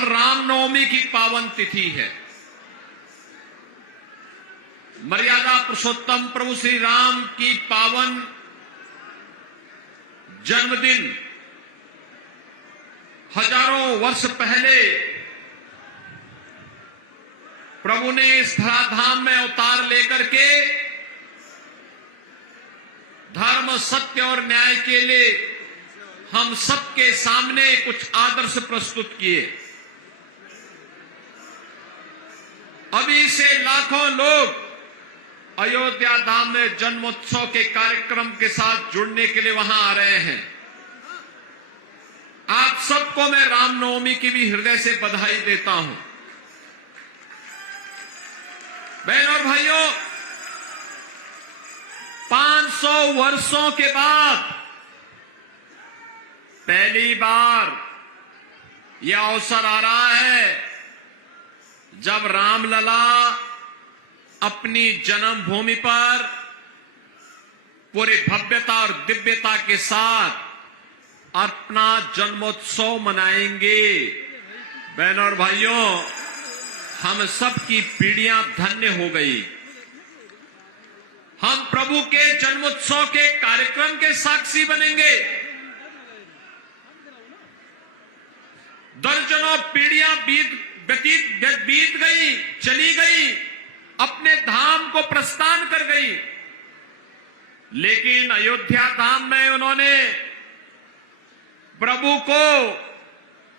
कल रामनवमी की पावन तिथि है। मर्यादा पुरुषोत्तम प्रभु श्री राम की पावन जन्मदिन हजारों वर्ष पहले प्रभु ने इस धराधाम में अवतार लेकर के धर्म, सत्य और न्याय के लिए हम सबके सामने कुछ आदर्श प्रस्तुत किए। अभी से लाखों लोग अयोध्या धाम में जन्मोत्सव के कार्यक्रम के साथ जुड़ने के लिए वहां आ रहे हैं। आप सबको मैं रामनवमी की भी हृदय से बधाई देता हूं। बहनों और भाइयों, 500 वर्षों के बाद पहली बार यह अवसर आ रहा है जब रामलला अपनी जन्मभूमि पर पूरी भव्यता और दिव्यता के साथ अपना जन्मोत्सव मनाएंगे। बहनों और भाइयों, हम सबकी पीढ़ियां धन्य हो गई। हम प्रभु के जन्मोत्सव के कार्यक्रम के साक्षी बनेंगे। दर्जनों पीढ़ियां बीत गई, चली गई, अपने धाम को प्रस्थान कर गई, लेकिन अयोध्या धाम में उन्होंने प्रभु को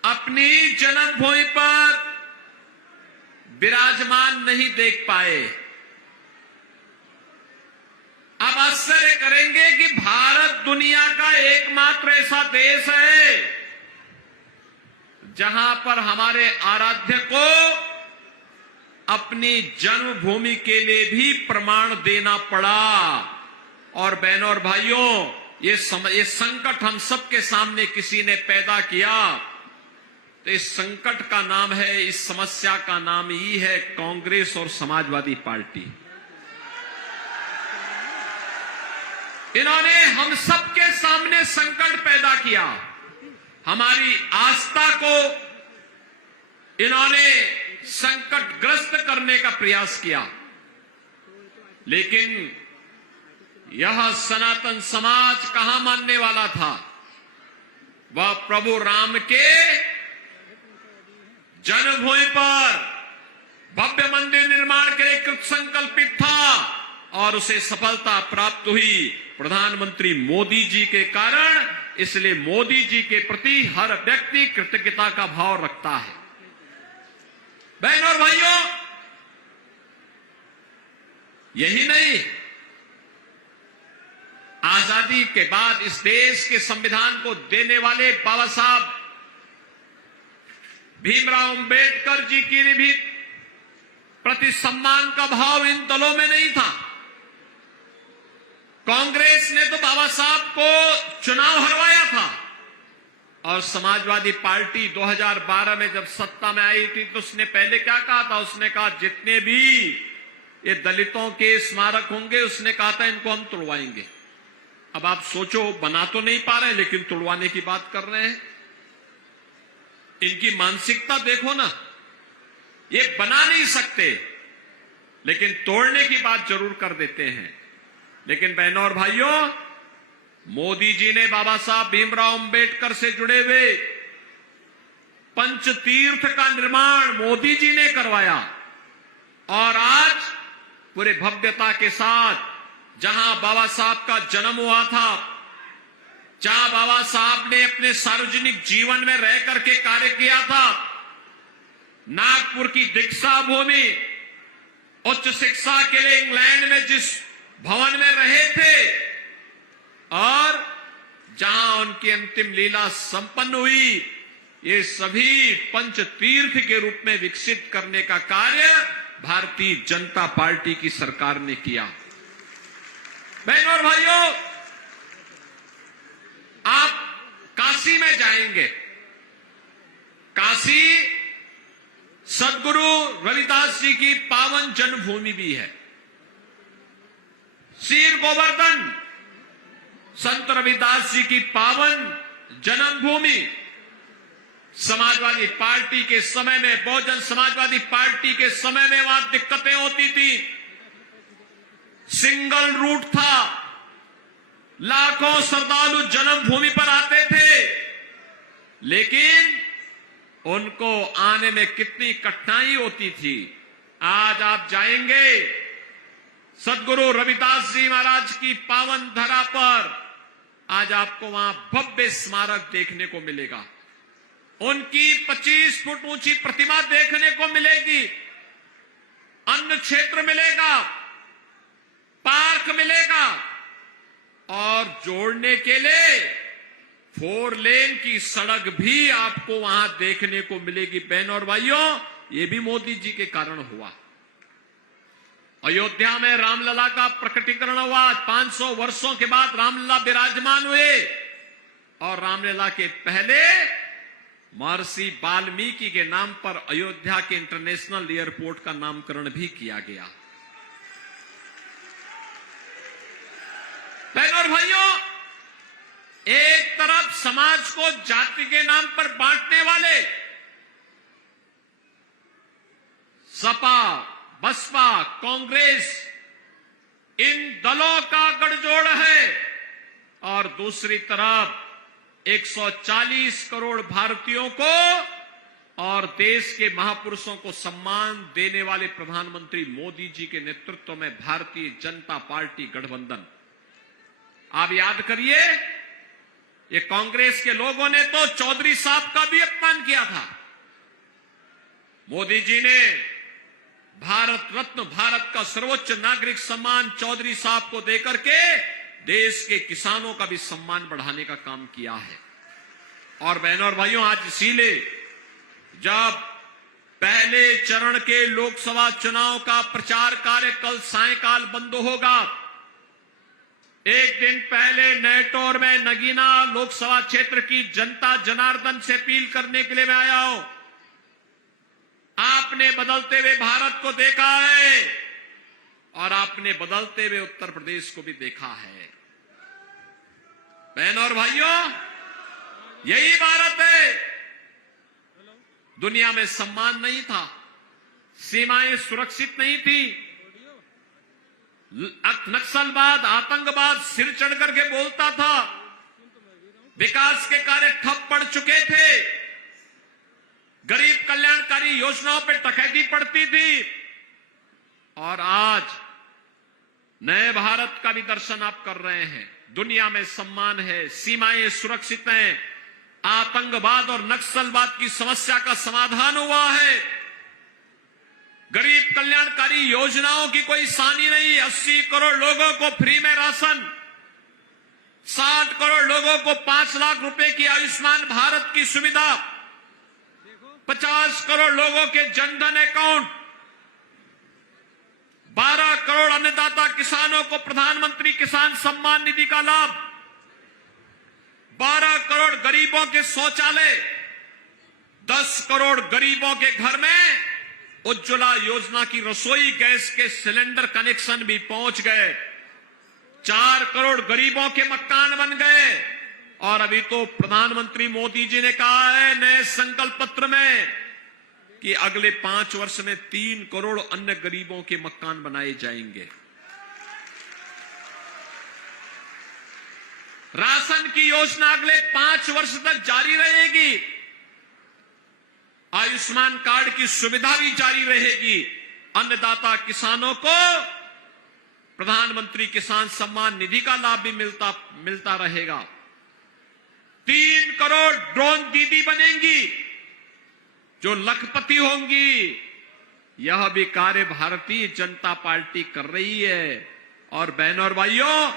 अपनी जन्मभूमि पर विराजमान नहीं देख पाए। अब आश्चर्य करेंगे कि भारत दुनिया का एकमात्र ऐसा देश है जहां पर हमारे आराध्य को अपनी जन्मभूमि के लिए भी प्रमाण देना पड़ा। और बहनों और भाइयों, ये संकट हम सबके सामने किसी ने पैदा किया। तो इस संकट का नाम है, इस समस्या का नाम ही है कांग्रेस और समाजवादी पार्टी। इन्होंने हम सबके सामने संकट पैदा किया। हमारी आस्था को इन्होंने संकटग्रस्त करने का प्रयास किया, लेकिन यह सनातन समाज कहां मानने वाला था। वह प्रभु राम के जन्मभूमि पर भव्य मंदिर निर्माण के लिए कृत संकल्पित था और उसे सफलता प्राप्त हुई प्रधानमंत्री मोदी जी के कारण। इसलिए मोदी जी के प्रति हर व्यक्ति कृतज्ञता का भाव रखता है। बहनों और भाइयों, यही नहीं, आजादी के बाद इस देश के संविधान को देने वाले बाबा साहब भीमराव अंबेडकर जी की भी प्रति सम्मान का भाव इन दलों में नहीं था। कांग्रेस ने तो बाबा साहब को चुनाव हरवाया था और समाजवादी पार्टी 2012 में जब सत्ता में आई थी तो उसने पहले क्या कहा था? उसने कहा जितने भी ये दलितों के स्मारक होंगे, उसने कहा था इनको हम तुड़वाएंगे। अब आप सोचो, बना तो नहीं पा रहे लेकिन तुड़वाने की बात कर रहे हैं। इनकी मानसिकता देखो ना, ये बना नहीं सकते लेकिन तोड़ने की बात जरूर कर देते हैं। लेकिन बहनों और भाइयों, मोदी जी ने बाबा साहब भीमराव अंबेडकर से जुड़े हुए पंचतीर्थ का निर्माण मोदी जी ने करवाया और आज पूरे भव्यता के साथ जहां बाबा साहब का जन्म हुआ था, जहां बाबा साहब ने अपने सार्वजनिक जीवन में रह करके कार्य किया था, नागपुर की दीक्षा भूमि, उच्च शिक्षा के लिए इंग्लैंड में जिस भवन में रहे थे और जहां उनकी अंतिम लीला संपन्न हुई, ये सभी पंच तीर्थ के रूप में विकसित करने का कार्य भारतीय जनता पार्टी की सरकार ने किया। बहनों और भाइयों, आप काशी में जाएंगे, काशी सदगुरु रविदास जी की पावन जन्मभूमि भी है। शीर गोवर्धन संत रविदास जी की पावन जन्मभूमि, समाजवादी पार्टी के समय में, बहुजन समाजवादी पार्टी के समय में वहां दिक्कतें होती थी। सिंगल रूट था, लाखों श्रद्धालु जन्मभूमि पर आते थे, लेकिन उनको आने में कितनी कठिनाई होती थी। आज आप जाएंगे सदगुरु रविदास जी महाराज की पावन धरा पर, आज आपको वहां भव्य स्मारक देखने को मिलेगा। उनकी 25 फुट ऊंची प्रतिमा देखने को मिलेगी। अन्न क्षेत्र मिलेगा, पार्क मिलेगा, और जोड़ने के लिए 4 लेन की सड़क भी आपको वहां देखने को मिलेगी। बहनों और भाइयों, ये भी मोदी जी के कारण हुआ। अयोध्या में रामलला का प्रकटीकरण हुआ। 500 वर्षों के बाद रामलला विराजमान हुए, और रामलला के पहले महर्षि वाल्मीकि के नाम पर अयोध्या के इंटरनेशनल एयरपोर्ट का नामकरण भी किया गया। बहनों और भाइयों, एक तरफ समाज को जाति के नाम पर बांटने वाले सपा, बसपा, कांग्रेस, इन दलों का गठजोड़ है, और दूसरी तरफ 140 करोड़ भारतीयों को और देश के महापुरुषों को सम्मान देने वाले प्रधानमंत्री मोदी जी के नेतृत्व में भारतीय जनता पार्टी गठबंधन। आप याद करिए, ये कांग्रेस के लोगों ने तो चौधरी साहब का भी अपमान किया था। मोदी जी ने भारत रत्न, भारत का सर्वोच्च नागरिक सम्मान चौधरी साहब को देकर के देश के किसानों का भी सम्मान बढ़ाने का काम किया है। और बहनों और भाइयों, आज इसीलिए जब पहले चरण के लोकसभा चुनाव का प्रचार कार्य कल सायंकाल बंद होगा, एक दिन पहले नेटौर में नगीना लोकसभा क्षेत्र की जनता जनार्दन से अपील करने के लिए मैं आया हूं। आपने बदलते हुए भारत को देखा है, और आपने बदलते हुए उत्तर प्रदेश को भी देखा है। बहनों और भाइयों, यही भारत है। दुनिया में सम्मान नहीं था, सीमाएं सुरक्षित नहीं थी, नक्सलवाद, आतंकवाद सिर चढ़ करके बोलता था, विकास के कार्य ठप पड़ चुके थे, गरीब कल्याणकारी योजनाओं पर डकैती पड़ती थी। और आज नए भारत का भी दर्शन आप कर रहे हैं। दुनिया में सम्मान है, सीमाएं सुरक्षित हैं, आतंकवाद और नक्सलवाद की समस्या का समाधान हुआ है, गरीब कल्याणकारी योजनाओं की कोई सानी नहीं। 80 करोड़ लोगों को फ्री में राशन, 60 करोड़ लोगों को 5 लाख रुपए की आयुष्मान भारत की सुविधा, 50 करोड़ लोगों के जनधन अकाउंट, 12 करोड़ अन्नदाता किसानों को प्रधानमंत्री किसान सम्मान निधि का लाभ, 12 करोड़ गरीबों के शौचालय, 10 करोड़ गरीबों के घर में उज्ज्वला योजना की रसोई गैस के सिलेंडर कनेक्शन भी पहुंच गए, 4 करोड़ गरीबों के मकान बन गए। और अभी तो प्रधानमंत्री मोदी जी ने कहा है नए संकल्प पत्र में कि अगले 5 वर्ष में 3 करोड़ अन्य गरीबों के मकान बनाए जाएंगे। राशन की योजना अगले 5 वर्ष तक जारी रहेगी, आयुष्मान कार्ड की सुविधा भी जारी रहेगी, अन्नदाता किसानों को प्रधानमंत्री किसान सम्मान निधि का लाभ भी मिलता रहेगा, 3 करोड़ ड्रोन दीदी बनेंगी जो लखपति होंगी। यह भी कार्य भारतीय जनता पार्टी कर रही है। और बहनों और भाइयों,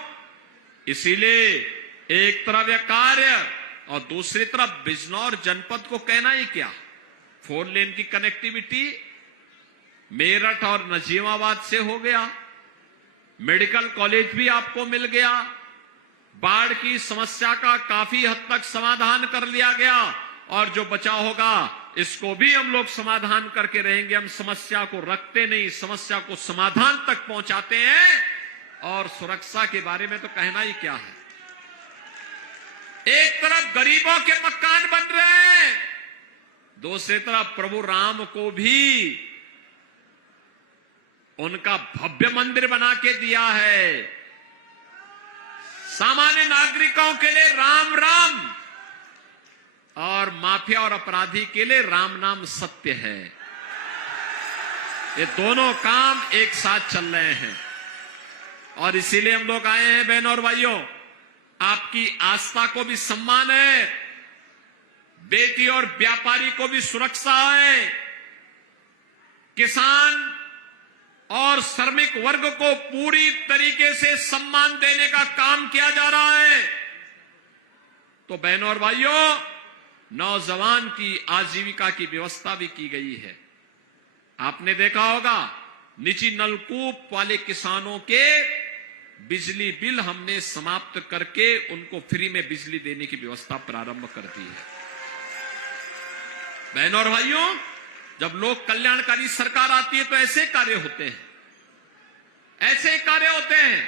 इसीलिए एक तरफ यह कार्य और दूसरी तरफ बिजनौर जनपद को कहना ही क्या, 4 लेन की कनेक्टिविटी मेरठ और नजीमाबाद से हो गया, मेडिकल कॉलेज भी आपको मिल गया, बाढ़ की समस्या का काफी हद तक समाधान कर लिया गया, और जो बचा होगा इसको भी हम लोग समाधान करके रहेंगे। हम समस्या को रखते नहीं, समस्या को समाधान तक पहुंचाते हैं। और सुरक्षा के बारे में तो कहना ही क्या है। एक तरफ गरीबों के मकान बन रहे हैं, दूसरी तरफ प्रभु राम को भी उनका भव्य मंदिर बना के दिया है। सामान्य नागरिकों के लिए राम राम और माफिया और अपराधी के लिए राम नाम सत्य है। ये दोनों काम एक साथ चल रहे हैं और इसीलिए हम लोग आए हैं बहनों और भाइयों। आपकी आस्था को भी सम्मान है, बेटी और व्यापारी को भी सुरक्षा है, किसान और श्रमिक वर्ग को पूरी तरीके से सम्मान देने का काम किया जा रहा है। तो बहनों और भाइयों, नौजवान की आजीविका की व्यवस्था भी की गई है। आपने देखा होगा निजी नलकूप वाले किसानों के बिजली बिल हमने समाप्त करके उनको फ्री में बिजली देने की व्यवस्था प्रारंभ कर दी है। बहनों और भाइयों, जब लोक कल्याणकारी सरकार आती है तो ऐसे कार्य होते हैं, ऐसे कार्य होते हैं।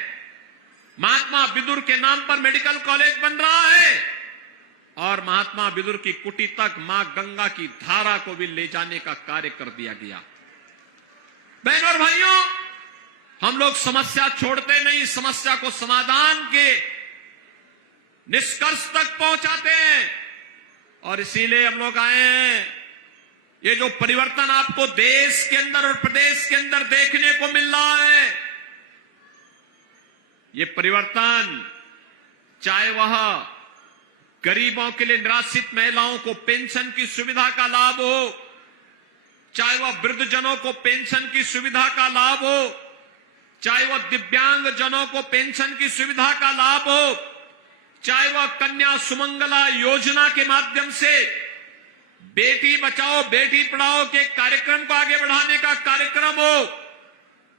महात्मा विदुर के नाम पर मेडिकल कॉलेज बन रहा है और महात्मा विदुर की कुटी तक मां गंगा की धारा को भी ले जाने का कार्य कर दिया गया। बहनों और भाइयों, हम लोग समस्या छोड़ते नहीं, समस्या को समाधान के निष्कर्ष तक पहुंचाते हैं और इसीलिए हम लोग आए हैं। ये जो परिवर्तन आपको देश के अंदर और प्रदेश के अंदर देखने को मिल रहा है, ये परिवर्तन चाहे वह गरीबों के लिए निराश्रित महिलाओं को पेंशन की सुविधा का लाभ हो, चाहे वह वृद्धजनों को पेंशन की सुविधा का लाभ हो, चाहे वह दिव्यांग जनों को पेंशन की सुविधा का लाभ हो, चाहे वह कन्या सुमंगला योजना के माध्यम से बेटी बचाओ बेटी पढ़ाओ के कार्यक्रम को आगे बढ़ाने का कार्यक्रम हो,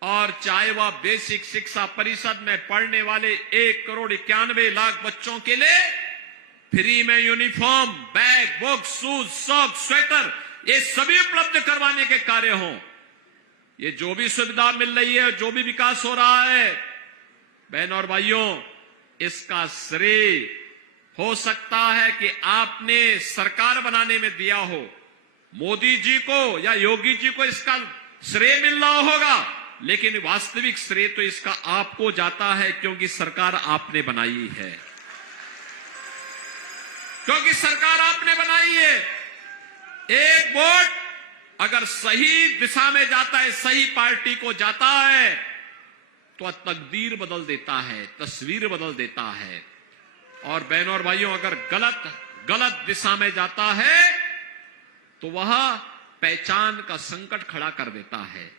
और चाहे वह बेसिक शिक्षा परिषद में पढ़ने वाले 1,91,00,000 बच्चों के लिए फ्री में uniform, bag, book, shoes, socks, sweater ये सभी उपलब्ध करवाने के कार्य हों। ये जो भी सुविधा मिल रही है, जो भी विकास हो रहा है, बहनों और भाइयों, इसका श्रेय हो सकता है कि आपने सरकार बनाने में दिया हो, मोदी जी को या योगी जी को इसका श्रेय मिल रहा होगा, लेकिन वास्तविक श्रेय तो इसका आपको जाता है, क्योंकि सरकार आपने बनाई है, क्योंकि सरकार आपने बनाई है। एक वोट अगर सही दिशा में जाता है, सही पार्टी को जाता है, तो तकदीर बदल देता है, तस्वीर बदल देता है। और बहनों और भाइयों, अगर गलत दिशा में जाता है तो वह पहचान का संकट खड़ा कर देता है।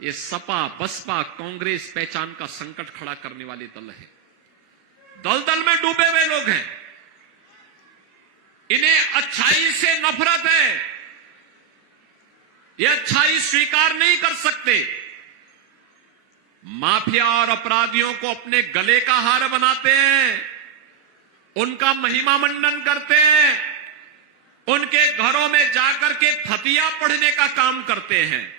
ये सपा, बसपा, कांग्रेस पहचान का संकट खड़ा करने वाले दल है, दलदल में डूबे हुए लोग हैं। इन्हें अच्छाई से नफरत है, ये अच्छाई स्वीकार नहीं कर सकते। माफिया और अपराधियों को अपने गले का हार बनाते हैं, उनका महिमा मंडन करते हैं, उनके घरों में जाकर के फतिया पढ़ने का काम करते हैं।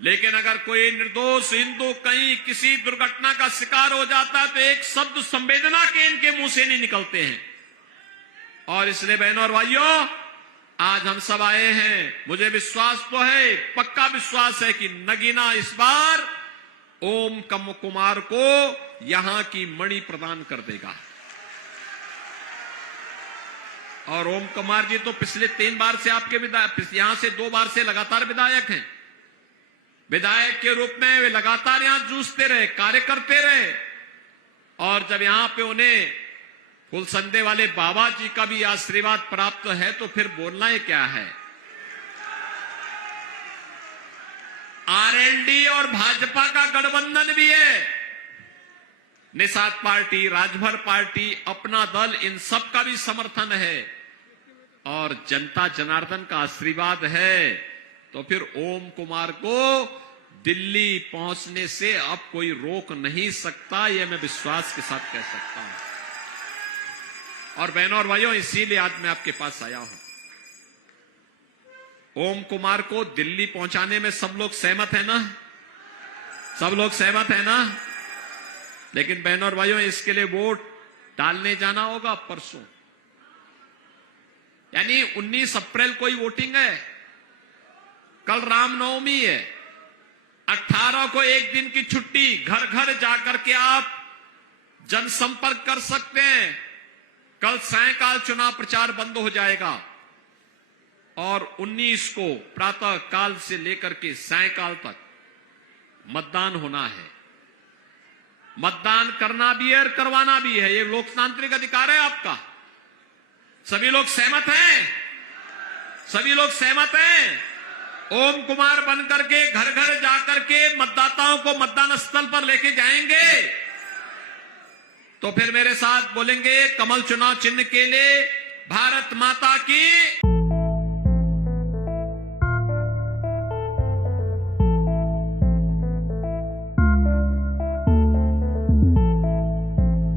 लेकिन अगर कोई निर्दोष हिंदू कहीं किसी दुर्घटना का शिकार हो जाता है तो एक शब्द संवेदना के इनके मुंह से नहीं निकलते हैं। और इसलिए बहनों और भाइयों, आज हम सब आए हैं, मुझे विश्वास तो है, पक्का विश्वास है कि नगीना इस बार ओम कुमार को यहां की मणि प्रदान कर देगा। और ओम कुमार जी तो पिछले 3 बार से आपके विधायक, यहां से 2 बार से लगातार विधायक हैं। विधायक के रूप में वे लगातार यहां जूझते रहे, कार्य करते रहे, और जब यहां पे उन्हें फुलसंदे वाले बाबा जी का भी आशीर्वाद प्राप्त है तो फिर बोलना ही क्या है। आरएलडी और भाजपा का गठबंधन भी है, निषाद पार्टी, राजभर पार्टी, अपना दल, इन सब का भी समर्थन है और जनता जनार्दन का आशीर्वाद है। तो फिर ओम कुमार को दिल्ली पहुंचने से अब कोई रोक नहीं सकता, यह मैं विश्वास के साथ कह सकता हूं। और बहनों और भाइयों, इसीलिए आज मैं आपके पास आया हूं। ओम कुमार को दिल्ली पहुंचाने में सब लोग सहमत है ना? सब लोग सहमत है ना? लेकिन बहनों और भाइयों, इसके लिए वोट डालने जाना होगा परसों। यानी 19 अप्रैल को ही वोटिंग है, कल रामनवमी है, 18 को एक दिन की छुट्टी, घर घर जाकर के आप जनसंपर्क कर सकते हैं। कल सायंकाल चुनाव प्रचार बंद हो जाएगा और 19 को प्रातः काल से लेकर के सायंकाल तक मतदान होना है। मतदान करना भी है और करवाना भी है, ये लोकतांत्रिक अधिकार है आपका। सभी लोग सहमत हैं? सभी लोग सहमत हैं? ओम कुमार बनकर के घर घर जाकर के मतदाताओं को मतदान स्थल पर लेके जाएंगे? तो फिर मेरे साथ बोलेंगे, कमल चुनाव चिन्ह के लिए भारत माता की